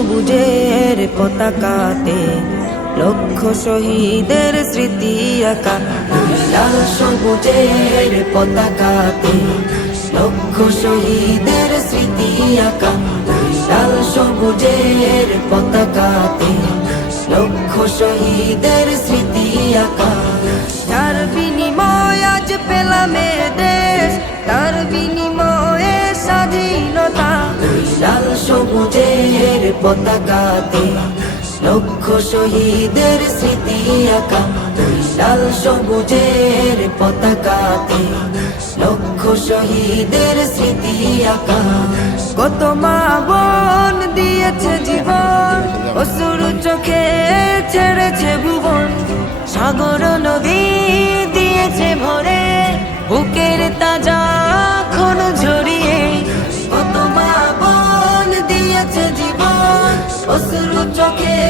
সবুজের পতাকাতে লক্ষ শহীদের স্মৃতি আঁকা। লাল সবুজের পতাকাতে লক্ষ শহীদের স্মৃতি আঁকা। লাল সবুজের পতাকাতে লক্ষ শহীদের স্মৃতি আঁকা। তার বিনিময় আজ পেলাম এ দেশ, তার বিনিময়ে স্বাধীনতা। লাল সবুজের পতাকাতে লক্ষ শহীদের স্মৃতি আঁকা। লাল সবুজের পতাকাতে লক্ষ শহীদের স্মৃতি আঁকা। কত মা বোন দিয়েছে জীবন, অশ্রু চোখে ছেড়েছে ভুবন। সাগর নদী দিয়েছে ভরে, বুকের তাজা খুন ঝরিয়ে। কত মা বোন দিয়েছে জীবন, অশ্রু চোখে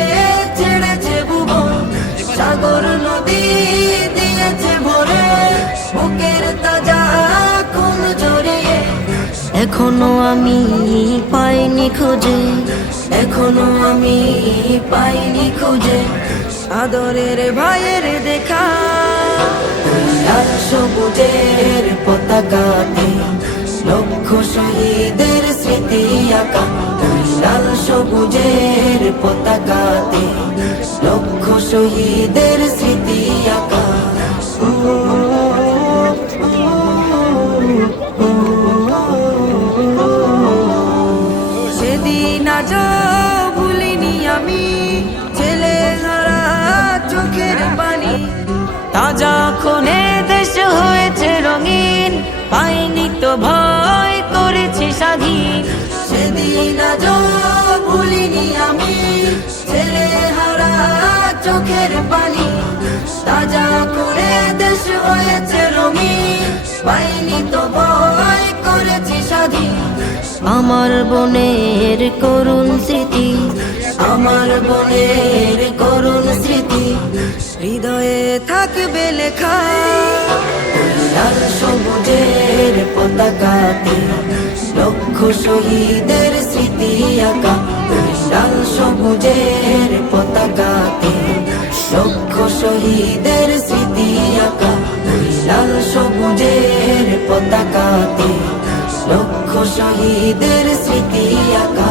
ছেড়েছে ভুবন। সাগর নদী দিয়েছে ভরে, বুকের তাজা খুন ঝরিয়ে। এখনো আমি পাইনি খুঁজে, এখনো আমি পাইনি খুঁজে আদরের ভাইয়ের দেখা। লাল সবুজের পতাকাতে লক্ষ শহীদের স্মৃতি আঁকা। লাল সবুজের পতাকাতে লক্ষ শহীদের স্মৃতি আঁকা। সেদিন আজ ভুলিনি আমি, ছেলে হারা চোখের পানি। তাজা খুনে দেশ হয়েছে রঙিন, পাইনি তো ভয় করেছি স্বাধীন। সেদিন আজ ভুলিনি আমি, ছেলে হারা চোখের পানি। তাজা খুনে দেশ হয়েছে রঙিন, পাইনি তো ভয় করেছি স্বাধীন। আমার বোনের করুণ স্মৃতি, আমার বোনের করুণ স্মৃতি হৃদয়ে থাকবে লেখা। লাল সবুজের পতাকাতে লক্ষ শহীদের স্মৃতি আঁকা। লাল সবুজের পতাকাতে লক্ষ শহীদের স্মৃতি আঁকা। লাল সবুজের পতাকাতে লক্ষ শহীদের স্মৃতি আঁকা।